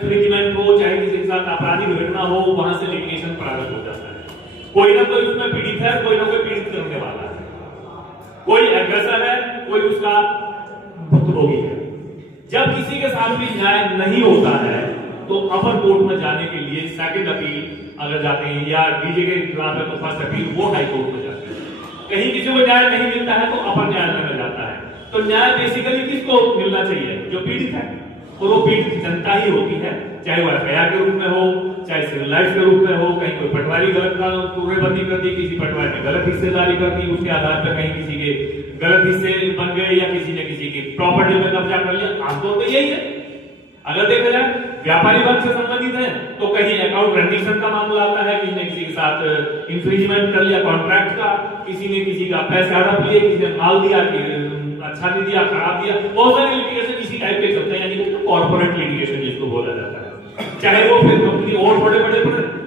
Infringement हो, चाहे किसी के साथ आपराधिक घटना हो, वहां से लिटिगेशन प्रारंभ हो जाता है। कोई ना कोई उसमें पीड़ित है, कोई ना कोई पीड़ित करने वाला है, कोई एग्रेसर है, कोई उसका भुक्तभोगी है। जब किसी के साथ भी न्याय नहीं होता है तो अपर कोर्ट में जाने के लिए सेकंड अपील अगर जाते हैं, या डीजे के खिलाफ है तो फर्स्ट अपील, वो हाई कोर्ट में जाते हैं। कहीं किसी को न्याय नहीं मिलता है तो अपर न्यायालय में जाता है। तो न्याय बेसिकली किसको मिलना चाहिए? जो पीड़ित है, और वो पीड़ित जनता ही होती है, चाहे वो एफआईआर के रूप में हो, चाहे सिविल लाइफ के रूप में हो। कहीं कोई पटवारी गलत पूरेबंदी कर दी, किसी पटवारी ने गलत हिस्सेदारी कर दी, उसके आधार पर कहीं किसी के गलत हिस्से बन गए, या किसी ने किसी की प्रॉपर्टी में कब्जा कर लिया। आमतौर पर यही है। अगर देखा जाए व्यापारी वर्ग से संबंधित है तो कहीं अकाउंट रेंडिशन का मामला आता है, किसी ने किसी के साथ इंफ्रिंजमेंट कर लिया कॉन्ट्रैक्ट का, किसी ने किसी का पैसे हड़प लिए, किसी ने माल दिया कि अच्छा नहीं दिया, खराब दिया। बहुत सारे लिटिगेशन इसी टाइप के चलते हैं, यानी कि कॉर्पोरेट लिटिगेशन जिसको बोला जाता है। चाहे वो फिर कंपनी और बड़े बड़े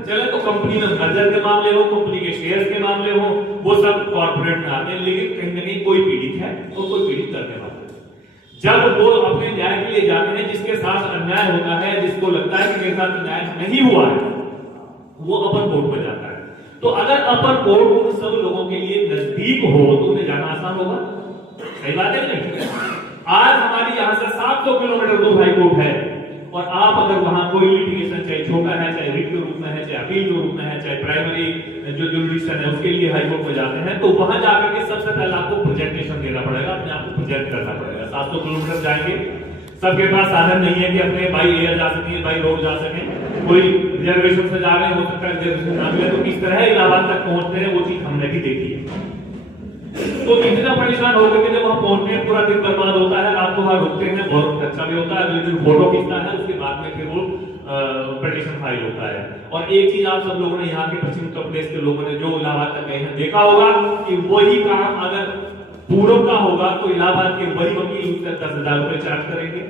चले तो कंपनी में मर्जर के मामले हो, कंपनी के शेयर्स के मामले हो, वो सब कॉर्पोरेट में आते हैं। लेकिन कहीं ना कहीं कोई पीड़ित है तो कोई पीड़ित करने वाला है। जब वो अपने न्याय के लिए जाते हैं, जिसके साथ अन्याय होता है, जिसको लगता है कि मेरे साथ न्याय नहीं हुआ है, वो अपर कोर्ट में जाता है। तो अगर अपर कोर्ट उन सब लोगों के लिए नजदीक हो तो उन्हें जाना आसान होगा। सही बात है नहीं? आज हमारी यहां से 700 किलोमीटर दूर हाई कोर्ट है, और आप अगर वहां कोई लिटिगेशन, चाहे छोटा है, चाहे रिट के रूप में है, चाहे अपील के रूप में है, चाहे प्राइमरी जो जुडिशन है उसके लिए हाई कोर्ट में जाते हैं, तो वहां जाकर के सबसे पहले आपको प्रेजेंटेशन देना पड़ेगा, अपने आप को प्रेजेंट करना पड़ेगा। 700 किलोमीटर जाएंगे, सबके पास साधन नहीं है कि अपने बाई एयर जा सकें, बाई रोड जा सकें। कोई रिजर्वेशन से जा रहे हैं, हो सकता है रिजर्वेशन ना मिले, तो किस तरह इलाहाबाद तक पहुंचते हैं वो चीज हमने भी देखी है। तो इतना परेशान होकर के जब वहां पहुंचते हैं, पूरा दिन बर्बाद होता है, रात को वहां रुकते हैं, बहुत अच्छा भी होता है, अगले दिन फोटो खींचता है, उसके बाद में फिर वो पिटीशन फाइल होता है। और एक चीज आप सब लोगों ने, यहाँ के पश्चिम उत्तर प्रदेश के लोगों ने जो इलाहाबाद तक गए हैं, देखा होगा कि वही काम अगर पूर्व का होगा तो इलाहाबाद के वही वकील उससे 10,000 रुपए चार्ज करेंगे।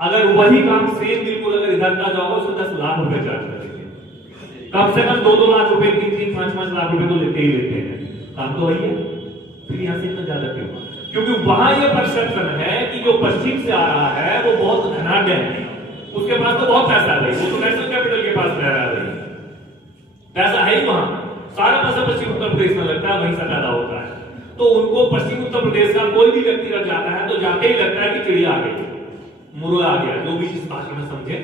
अगर वही काम सेम बिल्कुल अगर इधर का जाओगे उससे 10 लाख रुपए चार्ज करेंगे। कम से कम 2-2 लाख रुपए, 3-3, 5-5 लाख रुपए तो लेते ही लेते हैं। काम तो वही है, फिर यहां से इतना ज्यादा क्यों? क्योंकि वहां ये परसेप्शन है कि जो पश्चिम से आ रहा है वो बहुत धनाढ्य है, उसके पास तो बहुत पैसा है, वो तो नेशनल कैपिटल के पास रह रहा है, पैसा है ही वहां, सारा पैसा पश्चिम उत्तर प्रदेश में लगता है, वहीं से पैदा होता है। तो उनको पश्चिम उत्तर प्रदेश का कोई भी व्यक्ति रख जाता है तो जाके ही लगता है कि चिड़िया आ गई, मुर्गा आ गया, जो भी जिस भाषा में समझे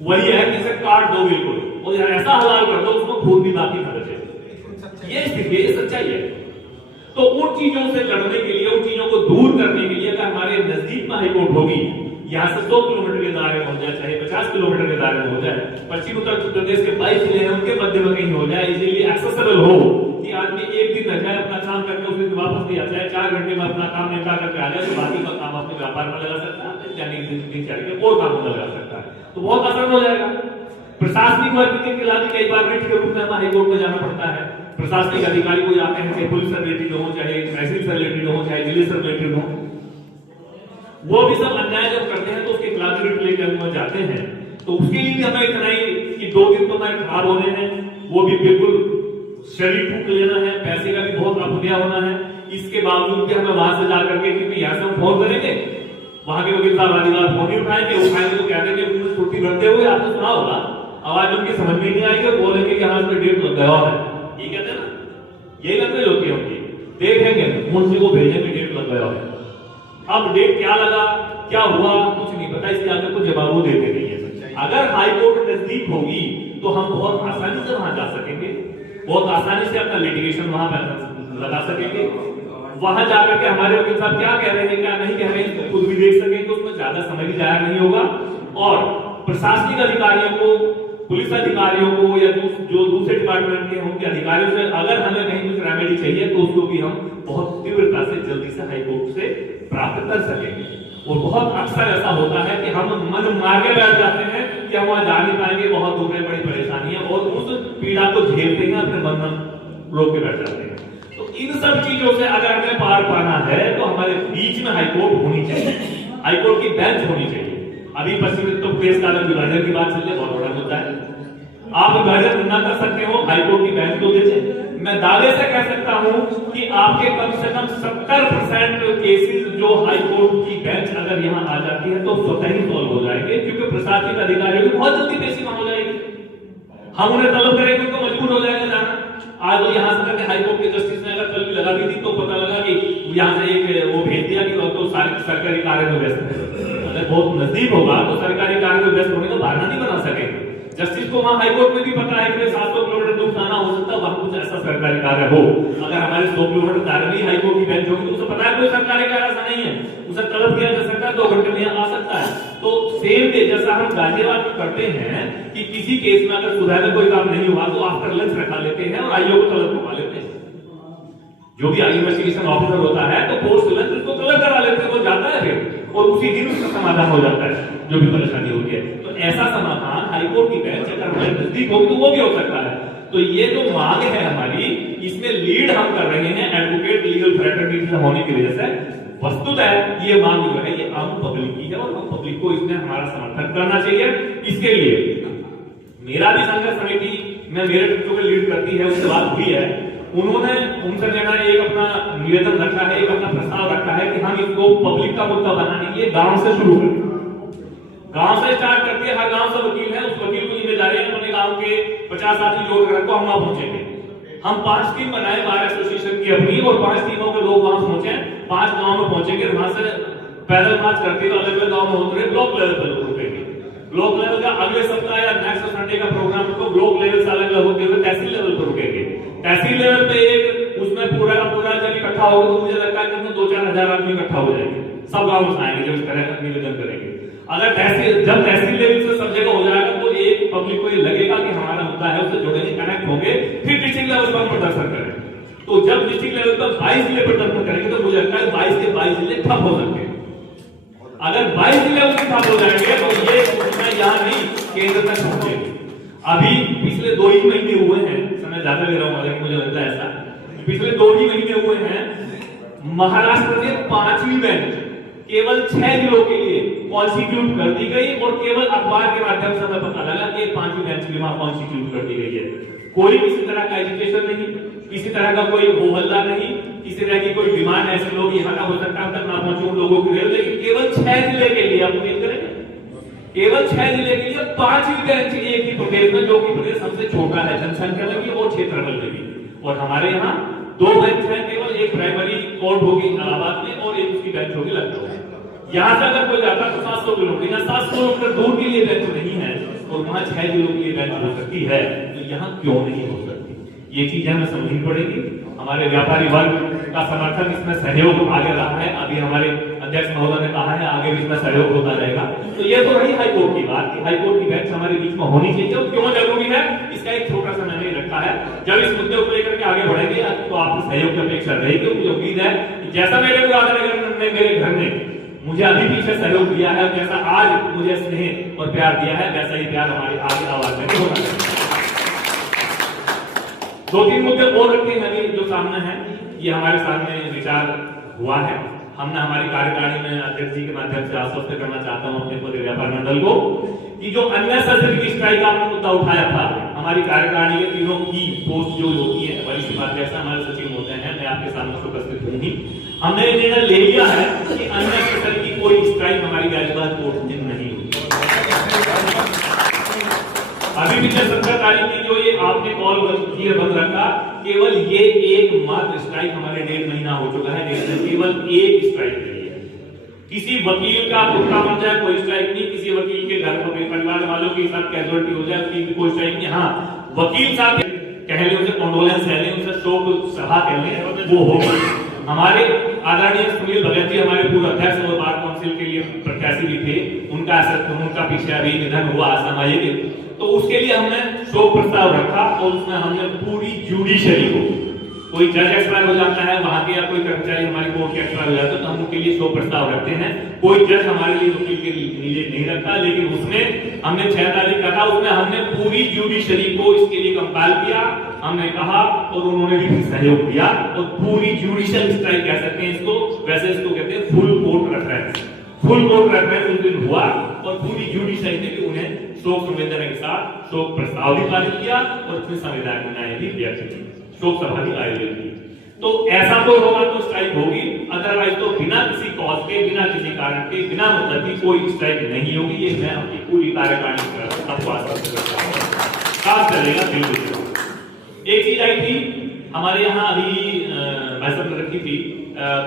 वही है कि इसे काट दो बिल्कुल, और ऐसा हलाल कर दो उसमें खून भी बाकी न बचे। ये स्थिति, ये सच्चाई है। तो उन चीजों से लड़ने के लिए, उन चीजों को दूर करने के लिए अगर हमारे नजदीक में हाईकोर्ट होगी, यहाँ से 100 किलोमीटर के दायरे में हो जाए, चाहे 50 किलोमीटर के दायरे में हो जाए, पश्चिम उत्तर प्रदेश के 22 जिले हैं उनके मध्य में कहीं हो जाए, इजीली एक्सेसिबल हो कि आदमी एक दिन रह जाए, अपना काम करके उस दिन वापस भी आ जाए, 4 घंटे में अपना काम निपटा करके आ जाए, तो बाकी का काम अपने व्यापार में लगा सकता है, यानी दिनचर्या और काम में लगा सकता है, तो बहुत आसान हो जाएगा। प्रशासनिक वर्ग के खिलाफ कई बार रिट के रूप में हाईकोर्ट में जाना पड़ता है। प्रशासनिक अधिकारी को जाते हैं, चाहे पुलिस से रिलेटेड हो, चाहे तहसील से रिलेटेड हो, चाहे जिले से रिलेटेड हो, वो भी सब अन्याय जब करते हैं तो उसके खिलाफ रिट लेकर वो जाते हैं। तो उसके लिए भी हमें इतना ही कि 2 दिन तो हमारे खराब होने हैं, वो भी बिल्कुल शरीर फूक लेना है, पैसे का भी बहुत अपुनिया होना है। इसके बावजूद भी हमें वहां से जाकर के, क्योंकि यहाँ से हम फोन करेंगे, वहां के वकील साहब आदि बार फोन ही उठाएंगे तो कहते हैं कि छुट्टी भरते हुए आपने सुना होगा, आवाज उनकी समझ में नहीं आएगी, बोलेंगे कि हाँ इसमें डेट लग गया है, ये कहते हैं ना, यही लग होती है उनकी, देखेंगे मुंशी को भेजेंगे डेट लग गया है। अब डेट क्या लगा, क्या हुआ, कुछ नहीं पता, इसके आगे कुछ जवाब वो देते नहीं है। अगर हाईकोर्ट नजदीक होगी तो हम बहुत आसानी से वहां जा सकेंगे, बहुत आसानी से अपना लिटिगेशन वहां पर लगा सकेंगे। वहां जाकर के हमारे वकील साहब क्या कह रहे हैं, क्या नहीं कह रहे हैं, खुद भी देख सकेंगे, उसमें ज्यादा समय भी जाया नहीं होगा। और प्रशासनिक अधिकारियों को, पुलिस अधिकारियों को, या जो दूसरे डिपार्टमेंट के उनके अधिकारियों से अगर हमें कहीं कुछ रेमेडी चाहिए तो उसको भी हम बहुत तीव्रता से जल्दी से हाईकोर्ट से प्राप्त कर सकेंगे। और बहुत अक्सर ऐसा होता है कि हम मन मार के बैठ जाते हैं कि हम वहां जा नहीं पाएंगे, बहुत दूर में बड़ी परेशानी है, और उस पीड़ा को झेलते हैं, अपने मन में रोक के बैठ जाते हैं। तो इन सब चीजों से अगर हमें पार पाना है तो हमारे बीच में हाईकोर्ट होनी चाहिए, हाईकोर्ट की बेंच होनी चाहिए। अभी पश्चिम उत्तर प्रदेश का अगर विभाजन की बात चल रही है, बहुत बड़ा मुद्दा है। आप विभाजन न कर सकते हो, हाईकोर्ट की बेंच को दीजिए। मैं दावे से कह सकता हूं कि आपके कम से कम 70% केसेस जो हाई कोर्ट की बेंच अगर यहां आ जाती है तो स्वतः ही सॉल्व हो जाएंगे, क्योंकि प्रशासनिक अधिकारियों की बहुत जल्दी पेशी हो जाएगी। हम उन्हें तलब करेंगे तो मजबूर हो जाएगा जाना। आज वो यहां से करके हाई कोर्ट के जस्टिस ने अगर कल भी लगा दी थी तो पता लगा कि यहां से एक वो भेज दिया कि तो सरकारी कार्य में व्यस्त है। अगर बहुत नजदीक होगा तो सरकारी कार्य में व्यस्त होने का बहाना नहीं बना सकेंगे। जस्टिस को वहां हाईकोर्ट में भी पता है कि 700 किलोमीटर दूर जाना हो सकता है, वहां कुछ ऐसा सरकारी कार्य हो। अगर हमारे 100 किलोमीटर दायरे में हाईकोर्ट की बेंच होगी तो उसे पता है कोई सरकारी कार्य ऐसा नहीं है, उसे तलब किया जा सकता है, 2 घंटे में यहाँ आ सकता है। तो सेम डे जैसा हम गाजियाबाद में करते हैं कि किसी केस में अगर सुबह में कोई काम नहीं हुआ तो आफ्टर लंच रखा लेते हैं और आईओ को तलब करवा लेते हैं। जो भी इन्वेस्टिगेशन ऑफिसर होता है तो पोस्ट लंच उसको तलब करा लेते हैं, वो जाता है फिर और उसी दिन उसका समाधान हो जाता है जो भी परेशानी होती है। तो ऐसा समाधान हाईकोर्ट की बेंच अगर हमारे नजदीक होगी तो वो भी हो सकता है। तो ये जो मांग है हमारी, इसमें लीड हम कर रहे हैं एडवोकेट लीगल फ्रेटर्निटी होने की वजह से। वस्तुतः ये मांग जो है ये आम पब्लिक की है और हम पब्लिक को इसमें हमारा समर्थन करना चाहिए। इसके लिए मेरा भी संघर्ष समिति में मेरे बच्चों को लीड करती है, उससे बात हुई है। उन्होंने उनसे लेना एक अपना निवेदन रखा है, एक अपना प्रस्ताव रखा है कि हम इसको पब्लिक का मुद्दा बनाने के लिए गांव से शुरू करें। गांव से स्टार्ट करते हैं, हर गांव से वकील है, उस वकील को जिम्मेदारी है अपने गांव के 50 आदमी जोड़ कर हम वहां पहुंचेंगे। हम 5 टीम बनाए बार एसोसिएशन की अपनी और 5 टीमों के लोग वहां पहुंचे, 5 गांव में पहुंचेंगे। वहां से पैदल मार्च करते हुए अलग अलग गांव में होते ब्लॉक लेवल पर रुकेंगे। ब्लॉक लेवल का अगले सप्ताह या नेक्स्ट संडे का प्रोग्राम को ब्लॉक लेवल से अलग अलग होते हुए तहसील लेवल पर रुकेंगे। तहसील लेवल पे एक उसमें पूरा का पूरा जब इकट्ठा होगा तो मुझे लगता है कि 2-4 हजार आदमी इकट्ठा हो जाएंगे, सब गांव में आएंगे, जब इस तरह का निवेदन करेंगे। अगर जब तहसील लेवल से सब जगह हो जाएगा तो एक पब्लिक को ये लगेगा कि हमारा मुद्दा है, उससे जुड़ेंगे, कनेक्ट होंगे, फिर डिस्ट्रिक्ट लेवल पर प्रदर्शन करेंगे। तो जब डिस्ट्रिक्ट लेवल पर 22 जिले प्रदर्शन करेंगे तो मुझे लगता है 22 के 22 जिले ठप हो सकते हैं। अगर 22 जिले ठप हो जाएंगे तो ये सूचना यहाँ नहीं केंद्र तक पहुंचेगी। अभी पिछले 2 ही महीने हुए हैं, समय ज्यादा ले रहा हूं लेकिन मुझे लगता है ऐसा, पिछले 2 ही महीने हुए हैं, महाराष्ट्र में 5वीं बेंच केवल 6 जिलों के लिए कॉन्स्टिट्यूट कर दी गई और केवल अखबार के माध्यम से हमें पता लगा कि 5वीं बेंच भी वहां कॉन्स्टिट्यूट कर दी गई है। कोई किसी तरह का एजुकेशन नहीं, किसी तरह का कोई हो हल्ला नहीं, किसी तरह की कोई डिमांड ऐसे लोग यहाँ का हो सकता है तक ना पहुंचे उन लोगों की, लेकिन केवल 6 जिले के लिए आप उम्मीद करेंगे, केवल 6 जिले के लिए 5वीं बेंच एक ही प्रदेश में, जो कि प्रदेश सबसे छोटा है जनसंख्या में भी और क्षेत्रफल में भी। और हमारे यहाँ 2 बेंच है, केवल एक प्राइमरी कोर्ट होगी इलाहाबाद में और एक उसकी बेंच होगी लखनऊ। यहाँ से अगर कोई जाता तो 700 किलोमीटर या 700 किलोमीटर दूर के लिए बेंच नहीं है और वहां 6 जिलों के लिए बेंच हो सकती है, तो यहाँ क्यों नहीं हो सकती? ये चीजें हमें समझनी पड़ेगी। हमारे व्यापारी वर्ग का समर्थन, इसमें सहयोग आगे रहा है। अभी हमारे अध्यक्ष महोदय ने कहा है आगे भी इसमें सहयोग होता रहेगा। तो ये तो रही हाईकोर्ट की बात कि हाईकोर्ट की बेंच हमारे बीच में होनी चाहिए। और क्यों जरूरी है इसका एक छोटा सा मैंने रखा है। जब इस मुद्दे को लेकर के आगे बढ़ेंगे तो आपसे सहयोग की अपेक्षा रहेगी। मुझे उम्मीद है कि जैसा मेरे मेरे घर में मुझे अभी पीछे सहयोग दिया है, जैसा आज मुझे स्नेह और प्यार दिया है, वैसा ही प्यार हमारी आगे आवाज में होना चाहिए। 2-3 मुद्दे और रखे हैं जो सामने है, ये हमारे सामने विचार हुआ है। हमने हमारी कार्यकारिणी में अध्यक्ष जी के माध्यम से आश्वस्त करना चाहता हूं अपने पूरे व्यापार मंडल को कि जो अननेसेसरी स्ट्राइक आपने मुद्दा उठाया था, हमारी कार्यकारिणी के तीनों की पोस्ट जो होती है वरिष्ठ उपाध्यक्ष हमारे सचिव होते हैं, मैं आपके सामने उपस्थित हूँ, हमने निर्णय ले लिया है कि अननेसेसरी की कोई स्ट्राइक हमारी गाजियाबाद कोर्ट में नहीं होगी। अभी पिछले 17 तारीख की जो ये आपने कॉल किए बंद रखा, केवल ये एकमात्र स्ट्राइक हमारे 1.5 महीना हो चुका है, केवल एक स्ट्राइक रही है। किसी वकील का दुखा बन जाए कोई स्ट्राइक नहीं, किसी वकील के घर में परिवार वालों के साथ कैजुअलिटी हो जाए उसकी कोई स्ट्राइक नहीं। हाँ, वकील साहब कह ले, उनसे कॉन्डोलेंस कह ले, उनसे शोक सभा कह ले, वो होगी। हमारे आदरणीय सुनील भगत जी हमारे पूर्व अध्यक्ष और बार काउंसिल के लिए प्रत्याशी भी थे, उनका पीछे अभी निधन हुआ असामयिक, तो उसके लिए हमने शोक प्रस्ताव रखा और उसमें हमने पूरी जुडिशरी को, कोई जज एक्सपायर हो जाता है वहां के या कोई कर्मचारी हमारी कोर्ट के एक्सपायर हो जाता है तो हम उनके लिए शोक प्रस्ताव रखते हैं। कोई जज हमारे लिए वकील के लिए नहीं रखता, लेकिन उसमें हमने 6 तारीख का था, उसमें हमने पूरी जुडिशरी को इसके लिए कंपाइल किया, हमने कहा और उन्होंने भी सहयोग दिया और पूरी जुडिशियल स्ट्राइक कह सकते हैं इसको, वैसे इसको कहते हैं full court reference. Full court reference उस दिन हुआ और पूरी जुडिशरी ने भी उन्हें शोक संवेदना के साथ शोक प्रस्ताव भी पारित किया और अपनी संवेदनाएं भी व्यक्त की, शोक सभा भी आयोजित की। तो ऐसा कोई होगा तो स्ट्राइक होगी, अदरवाइज तो बिना किसी कॉज के, बिना किसी कारण के, बिना मतलब की कोई स्ट्राइक नहीं होगी। ये मैं अपनी पूरी कार्यकारिणी की तरफ से आपको आश्वस्त करता हूं, खास करेगा बिल्कुल। एक चीज आई थी हमारे यहाँ अभी मैसेज में रखी थी,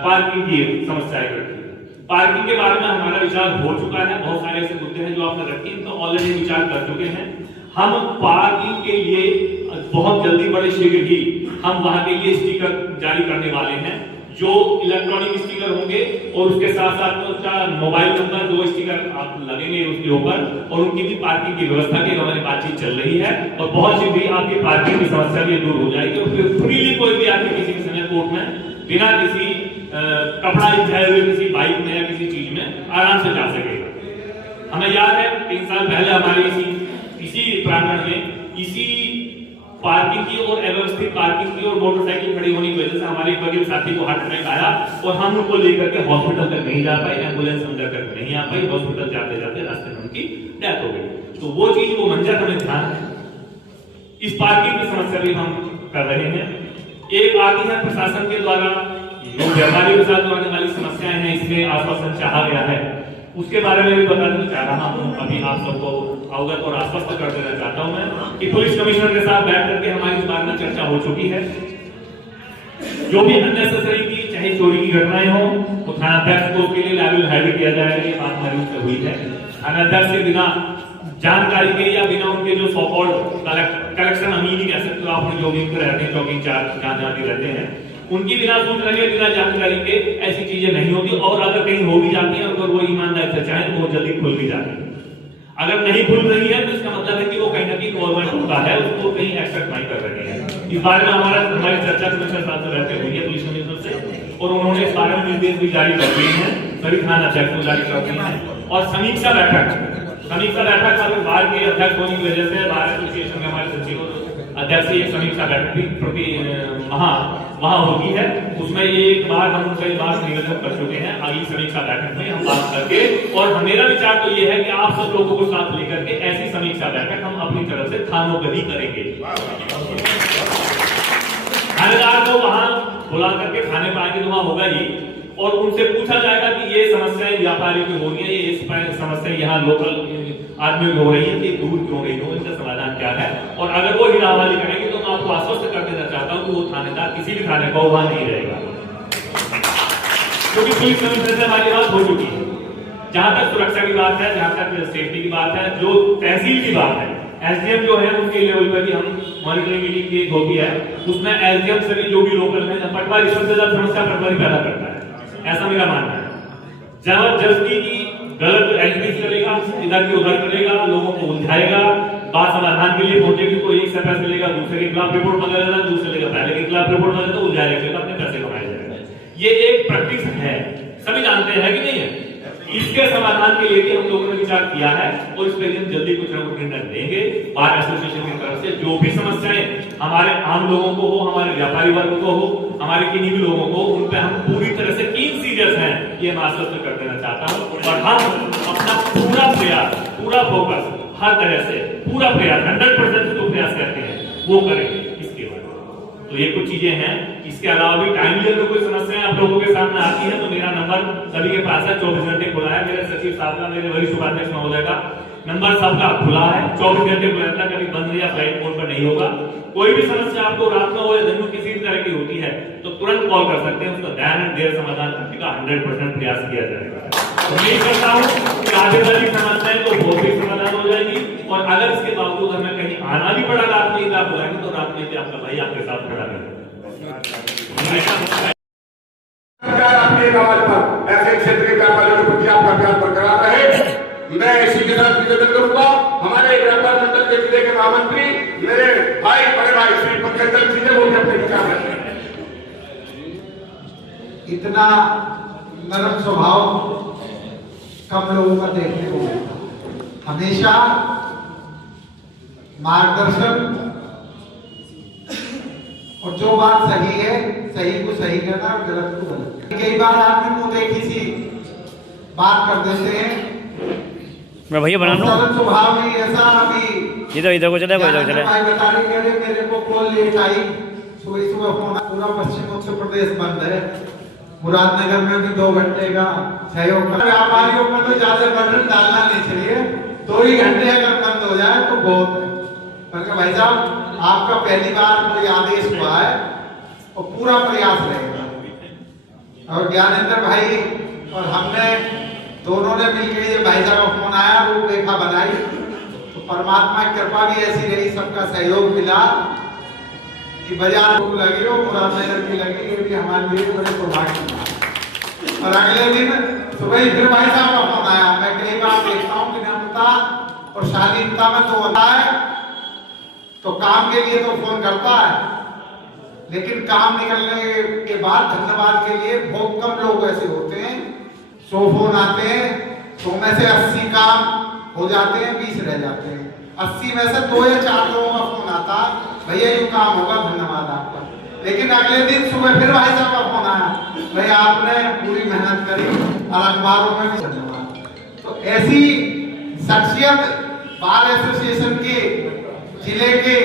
पार्किंग की समस्या रखी। पार्किंग के बारे में हमारा विचार हो चुका है, बहुत सारे ऐसे मुद्दे हैं जो आपने रखे, तो ऑलरेडी विचार कर चुके हैं। हम पार्किंग के लिए बहुत जल्दी, बड़े शीघ्र ही हम वहां के लिए स्टिकर जारी करने वाले हैं, जो इलेक्ट्रॉनिक स्टिकर होंगे और उसके साथ साथ उसका मोबाइल नंबर, 2 स्टिकर आप लगेंगे उसके ऊपर, और उनकी भी पार्किंग की व्यवस्था की हमारी बातचीत चल रही है और बहुत शीघ्र आपकी पार्किंग की समस्या भी दूर हो जाएगी और फिर फ्रीली कोई भी आदमी किसी भी समय कोर्ट में बिना किसी कपड़ा बिछाए हुए किसी बाइक में या किसी चीज में आराम से जा सकेगा। हमें याद है 3 साल पहले हमारे इसी प्रांगण में इसी पार्किंग की और अव्यवस्थित पार्किंग की और मोटरसाइकिल खड़ी होने की वजह से हमारे एक वकील साथी को हार्ट अटैक आया और हम उनको लेकर के हॉस्पिटल तक नहीं जा पाए, एम्बुलेंस अंदर तक नहीं आ पाई, हॉस्पिटल जाते जाते रास्ते में उनकी डेथ हो गई। तो वो चीज, वो मंजर हमें ध्यान है। इस पार्किंग की समस्या भी हम कर रहे हैं। एक आती है प्रशासन के द्वारा जो व्यापारियों के साथ आने वाली समस्याएं हैं, इसमें आश्वासन चाहा गया है, उसके बारे में भी बताना चाह रहा हूं। अभी आप सबको अवगत और आश्वस्त कर देना चाहता हूं मैं कि पुलिस कमिश्नर के साथ बैठ करके हमारी इस बारे में चर्चा हो चुकी है। जो भी अननेसेसरी की चाहे चोरी की घटनाएं हो तो थानाध्यक्ष को उसके लिए लायबल हैवी किया जाएगा, ये बात हमारी उससे हुई है। थानाध्यक्ष के बिना जानकारी के या बिना उनके जो सो कॉल्ड कलेक्शन अमीन ही कह सकते हो आप, जो भी रहते हैं चौकी इंचार्ज जहां भी रहते हैं, उनकी बिना सूचना के, बिना जानकारी के ऐसी चीजें नहीं होगी। और अगर कहीं हो भी जाती है, अगर वो ईमानदारी से चाहे तो बहुत जल्दी खुल भी जाती है। अगर नहीं खुल रही है तो इसका मतलब है कि वो कहीं ना कहीं गवर्नमेंट का है, उसको कहीं एक्सेप्ट नहीं कर रही है। इस बारे में हमारी चर्चा कमिश्नर साहब से रहते हुई है पुलिस कमिश्नर से, और उन्होंने इस बारे में निर्देश भी जारी कर दिए हैं, सभी थानाध्यक्ष को जारी कर दिए हैं। और समीक्षा बैठक अभी बार के अध्यक्ष होने की वजह से बार एसोसिएशन के हमारे सचिव अध्यक्ष एक समीक्षा बैठक भी प्रति वहां होती है, उसमें एक बार हम कई बार निवेदन कर चुके हैं। अगली समीक्षा बैठक में हम बात करके, और मेरा विचार तो ये है कि आप सब लोगों को साथ लेकर के ऐसी समीक्षा बैठक हम अपनी तरफ से थानों पर ही करेंगे। थानेदार को वहां बुला करके थाने पर आके तो वहां होगा ही, और उनसे पूछा जाएगा कि ये समस्याएं व्यापारी की हो रही है, ये समस्या यहाँ लोकल आदमियों की हो रही है, ये दूर क्यों रही हो, इनका समाधान क्या है। और अगर वो हिरावाली करेंगे तो मैं आपको आश्वस्त कर देना चाहता हूं कि वो थानेदार किसी भी थाने का वहां नहीं रहेगा, क्योंकि पुलिस कमिश्नर से हमारी बात हो चुकी है। जहां तक सुरक्षा की बात है, जहां तक सेफ्टी की बात है, जो तहसील की बात है, एसडीएम जो है उनके लेवल पर भी हम मॉनिटरिंग मीटिंग की होती है, उसमें एसडीएम से भी जो भी लोकल है, पटवारी सबसे ज्यादा समस्या पटवारी पैदा करता है, ऐसा मेरा मानना है। जबरदस्ती की गलत एग्जीक्यूट करेगा, इधर की उधर करेगा, लोगों को उलझाएगा, बात समाधान के लिए पहुंचेगी तो एक से पैसे लेगा, दूसरे के खिलाफ रिपोर्ट मंगा लेगा, दूसरे लेगा पहले के खिलाफ रिपोर्ट मंगा तो उलझाएगा, अपने पैसे कमाए जाएगा। ये एक प्रैक्टिस है, सभी जानते हैं कि नहीं है। इसके समाधान के लिए भी हम लोगों ने विचार किया है और इस पर जल्दी कुछ ना कुछ निर्णय लेंगे। बार एसोसिएशन की तरफ से जो भी समस्याएं हमारे आम लोगों को हो, हमारे व्यापारी वर्ग को हो, हमारे किन्हीं भी लोगों को, उन पे हम पूरी तरह से कीन सीरियस हैं, ये मैं आश्वस्त कर देना चाहता हूं। और हम अपना पूरा प्रयास, पूरा फोकस, हर तरह से पूरा प्रयास 100% जो प्रयास करते हैं वो करेंगे इसके बाद। तो ये कुछ चीजें हैं। इसके अलावा भी टाइमली अगर कोई समस्याएं आप लोगों के सामने आती है तो मेरा नंबर सभी के पास है, 24 घंटे खुला है। मेरे सचिव साहब का, मेरे वरिष्ठ उपाध्यक्ष महोदय का नंबर सबका खुला है, 24 घंटे खुला रहता है, कभी बंद या फ्लाइट मोड पर नहीं होगा। कोई भी समस्या आपको रात में हो या दिन में किसी भी तरह की होती है तो तुरंत कॉल कर सकते हैं, उसका ध्यान एंड देर समाधान करने का 100% प्रयास किया जाएगा। उम्मीद करता हूँ कि आगे वाली समस्याएं तो बहुत ही समाधान हो जाएगी। और अगर इसके बावजूद हमें कहीं आना भी पड़ा रात में, आप बुलाएंगे तो रात में आपका भाई आपके साथ खड़ा रहेगा। अपने आवाज पर ऐसे क्षेत्र के व्यापारियों के प्रति आपका प्यार बरकरार रहे। मैं इसी के साथ निवेदन करूंगा, हमारे व्यापार मंडल के जिले के महामंत्री मेरे भाई, बड़े भाई श्री पंकज जी ने वो अपने विचार रखे। इतना नरम स्वभाव कम लोगों का देखने को मिलता। हमेशा मार्गदर्शन और जो बात सही है सही को सही करना और गलत को गलत। कई बार आपने मुंह देखी सी बात कर देते हैं, मैं भैया बना लूँ। सरल स्वभाव ही ऐसा अभी इधर को चले, कोई इधर चले। भाई बता रहे कह रहे मेरे को कॉल लेट आई, सुबह सुबह फोन, पूरा पश्चिम उत्तर प्रदेश बंद है, मुरादनगर में भी 2 घंटे का सहयोग कर। व्यापारियों में तो ज्यादा बर्डन डालना नहीं चाहिए, 2 ही घंटे अगर बंद हो जाए तो बहुत है। क्योंकि भाई साहब आपका पहली बार कोई आदेश हुआ है और पूरा प्रयास रहेगा। और ज्ञानेंद्र भाई और हमने दोनों ने मिलकर ये भाई साहब का फोन आया, रूपरेखा बनाई, तो परमात्मा की कृपा भी ऐसी रही, सबका सहयोग मिला कि बाजार को लगी और मुरादनगर की लगी, ये भी हमारे लिए बड़े सौभाग्य था। और अगले दिन सुबह ही फिर भाई साहब का फोन आया। मैं कई बार देखता हूँ कि विनम्रता और शालीनता में तो होता है, तो काम के लिए तो फोन करता है, लेकिन काम निकलने के बाद धन्यवाद के लिए बहुत कम लोग ऐसे होते हैं। 100 फोन आते हैं, 100 में से 80 काम हो जाते हैं, 20 रह जाते हैं। 80 में से 2 या 4 लोगों का फोन आता, भैया यूं काम होगा, धन्यवाद आपका। लेकिन अगले दिन सुबह फिर भाई साहब का फोन आया, भैया आपने पूरी मेहनत करी और अखबारों में भी धन्यवाद। तो ऐसी शख्सियत बार एसोसिएशन के जिले के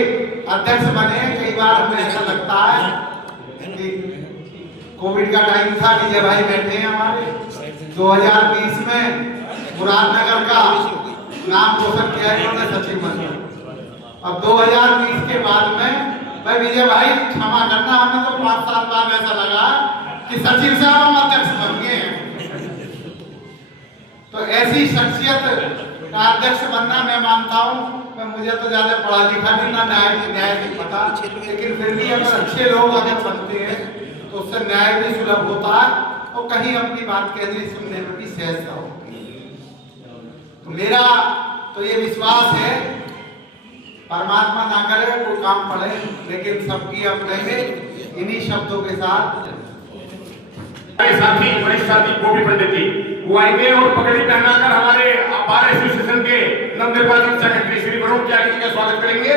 अध्यक्ष बने। कई बार हमें ऐसा लगता है कि कोविड का टाइम था, विजय भाई बैठे हैं हमारे, 2020 में मुरादनगर का नाम रोशन किया इन्होंने सचिव बनकर। अब 2020 के बाद में भाई विजय भाई क्षमा करना, हमें तो 5 साल बाद ऐसा लगा कि सचिव साहब हम अध्यक्ष बन गए हैं। तो ऐसी शख्सियत का अध्यक्ष बनना मैं मानता हूँ, मुझे तो ज्यादा पढ़ा लिखा नहीं, ना न्याय नहीं पता, लेकिन फिर भी अगर अच्छे लोग अगर बनते हैं तो उससे न्याय भी सुलभ होता है और कहीं अपनी बात कहने सुनने में भी सहजता होती है। तो मेरा तो ये विश्वास है, परमात्मा ना करे कोई काम पड़े, लेकिन सबकी अपने इन्हीं शब्दों के साथ साथी वरिष्ठ साथी गोपी पंडित जी वो आएंगे और पगड़ी पहनाकर हमारे बार एसोसिएशन के नवनिर्वाचित सेक्रेटरी श्री वरुण त्यागी जी का स्वागत करेंगे।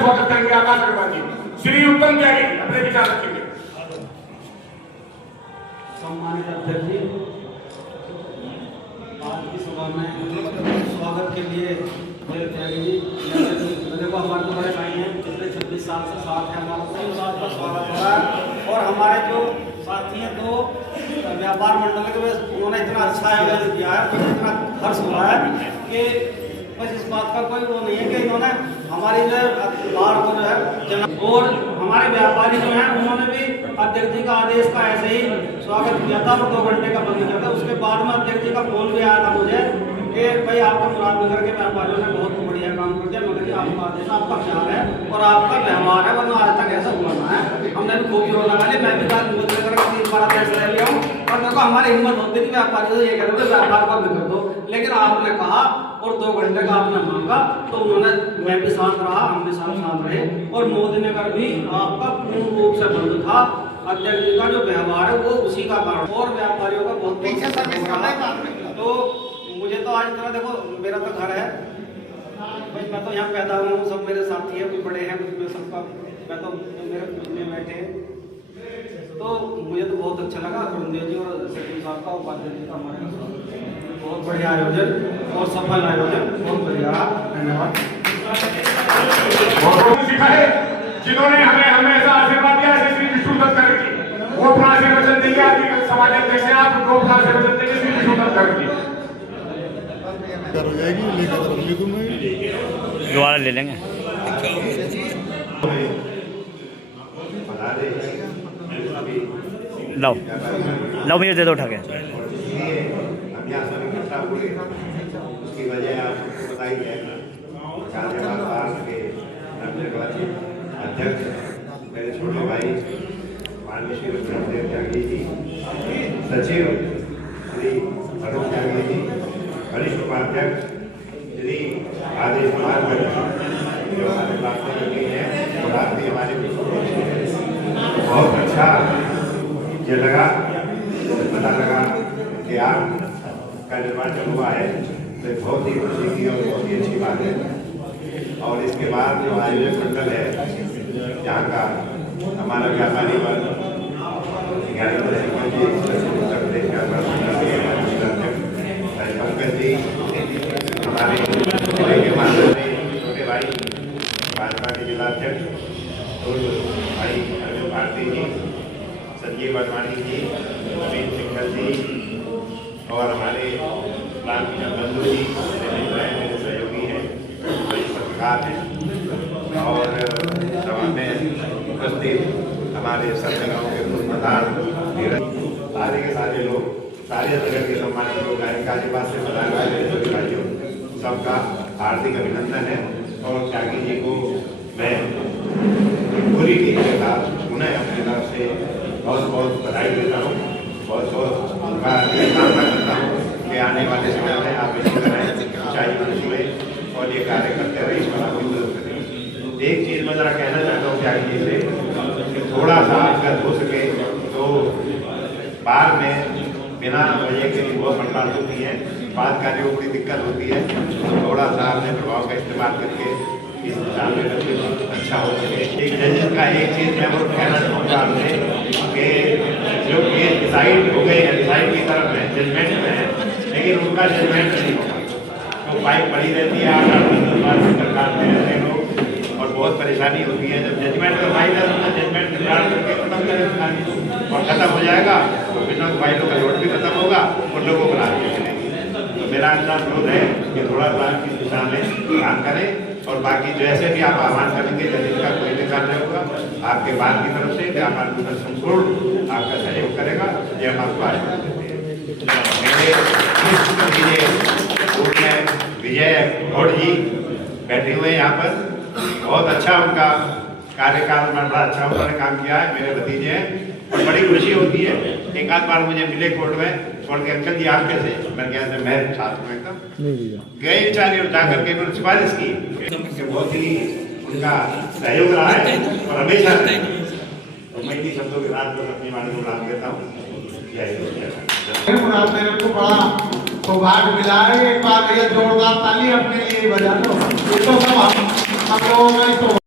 स्वागत करेंगे आकाश अग्रवाल जी। श्री उत्तम त्यागी अपने विचार रखेंगे। सम्मानित अध्यक्ष जी, आज की सभा में स्वागत के लिए त्यागी जी, देखो हमारे तो बड़े भाई हैं, पिछले 26 साल से साथ हैं, हमारा सही साथ का स्वागत हो रहा है। और हमारे जो साथी हैं, 2 व्यापार मंडल के, उन्होंने इतना अच्छा आयोजन किया है, तो इतना हर्ष हुआ है कि बस इस बात का कोई वो नहीं है कि इन्होंने हमारी जो बार को जो है, और हमारे व्यापारी जो हैं उन्होंने भी अध्यक्ष जी का आदेश का ऐसे ही स्वागत किया था और 2 घंटे का बंद किया था। उसके बाद में अध्यक्ष जी का फोन भी आया था मुझे कि भाई आपका मुरादनगर के व्यापारियों ने बहुत बढ़िया काम कर दिया, मगर आपका आदेश, आपका ख्याल है और आपका व्यवहार है, वरना आज तक ऐसा हुआ ना है। हमने भी खूब जोर लगा लिया, मैं भी मुरादनगर का 3 बार अध्यक्ष रह लिया हूँ, और देखो हमारी हिम्मत होती थी व्यापारियों से ये कह रहे थे व्यापार बंद कर दो, लेकिन आपने कहा और 2 घंटे का आपने मांगा, तो उन्होंने, मैं भी साथ रहा, हम भी साथ रहे, और मोदीनगर भी आपका पूर्ण रूप से बंद था। अध्यक्ष जी का जो व्यवहार है वो उसी का कारण, और व्यापारियों का बहुत तो मुझे तो आज तरह देखो, मेरा तो घर है भाई, मैं तो यहाँ पैदा हुआ हूँ, सब मेरे साथी हैं, कोई बड़े हैं, कुछ सबका, मैं तो मेरे में बैठे हैं, तो मुझे तो बहुत अच्छा लगा। गुरुदेव जी और सचिव साहब का, उपाध्याय जी का हमारे बहुत बढ़िया आयोजन और सफल आयोजन, बहुत बढ़िया, धन्यवाद। जिन्होंने हमें हमेशा आशीर्वाद दिया, श्री विष्णुदत्त करके वो अपना आशीर्वचन देंगे। आपके समाज अध्यक्ष हैं आप, वो अपना आशीर्वचन देंगे श्री विष्णुदत्त करके। हो जाएगी, लेकर रखी तुमने दोबारा ले लेंगे। लाओ लाओ, मुझे दे दो उठा के। उसकी वजह आपको बताई है। अध्यक्ष मेरे छोटे भाई माननीय श्री विष्णुदेव त्यागी जी, सचिव श्री वरुण त्यागी जी, वरिष्ठ उपाध्यक्ष श्री आदेश कुमार जो हमारे प्राप्त करके हैं, और आप भी हमारे बहुत अच्छा ये लगा, पता लगा कि आपका निर्वाचन हुआ है, तो बहुत ही खुशी की और बहुत ही अच्छी बात है। और इसके बाद जो आयोजक मंडल है, यहाँ का हमारा व्यापारी वर्ग ज्ञानेंद्र सिंह जी, उत्तर प्रदेश के पंकज जी, हमारे जिले के माननीय छोटे भाई भाजपा के जिलाध्यक्ष पूर्व भाई अर्जुन भारती जी, संजीव वर्मानी जी, नवीन सिंघल जी और हमारे रामकिशन बंधु जी, मेरे सहयोगी हैं, बड़े पत्रकार हैं और सभा में उपस्थित हमारे सभी गाँव के पूर्व प्रधान, सारे के सारे लोग, सारे नगर के सम्मानित लोग, गाजीबाद से प्रधान सभी भाइयों, सबका हार्दिक अभिनंदन है। और त्यागी जी को मैं पूरी टीम के साथ उन्हें अपनी तरफ से बहुत बहुत बधाई देता हूँ, बहुत बहुत कामना करता हूँ कि आने वाले समय में आप इसी तरह ऊंचाई पर छुए और ये कार्य करते रहे, इस पर आपकी मदद करें। एक चीज़ मैं जरा कहना चाहता हूँ त्यागी जी से कि थोड़ा सा अगर हो सके तो बाहर में बिना वजह के लिए बहुत हड़ताल होती है, बात कार्यों को बड़ी दिक्कत होती है, थोड़ा सा अपने प्रभाव का इस्तेमाल करके इस दिशा में अच्छा हो सके। एक जजेस का एक चीज़ मैं वो कहना चाहूँगा आपसे कि जो केस डिसाइड हो गए हैं, डिसाइड की तरफ है, जजमेंट में है, लेकिन उनका जजमेंट नहीं होगा तो फाइल पड़ी रहती है 8-10 बार सरकार में रहते लोग और बहुत परेशानी होती है। जब जजमेंट का फाइल है तो जजमेंट निकाल करके खत्म करें और खत्म हो जाएगा तो बिना फाइलों का लोड भी खत्म होगा और लोगों को राहत मिलेगी। तो मेरा अनुरोध है कि थोड़ा सा इस दिशा में काम करें और बाकी जैसे भी आप आह्वान करेंगे जजेस का कोई निकाल नहीं होगा आपके बात की तरफ से कि आप संपूर्ण आपका सहयोग करेगा, ये हम आपको आश्वासन देते हैं। मेरे विजय गौड़ जी बैठे हुए यहाँ पर, बहुत अच्छा उनका कार्यकाल में बड़ा अच्छा उन्होंने काम किया है, मेरे भतीजे हैं और बड़ी खुशी होती है। एक आध बार मुझे मिले कोर्ट में छोड़ के, अंकल जी आप कैसे, मैं कहते मैं साथ में एकदम गए बेचारे और जाकर के उन्होंने सिफारिश की, बहुत ही उनका सहयोग रहा है और हमेशा तो मैं इन्हीं शब्दों के साथ अपनी वाणी को राम देता हूँ। मुराद मेरे को बड़ा सौभाग्य मिला है, एक बार भैया जोरदार ताली अपने लिए बजा दो, ये तो सब हम लोगों में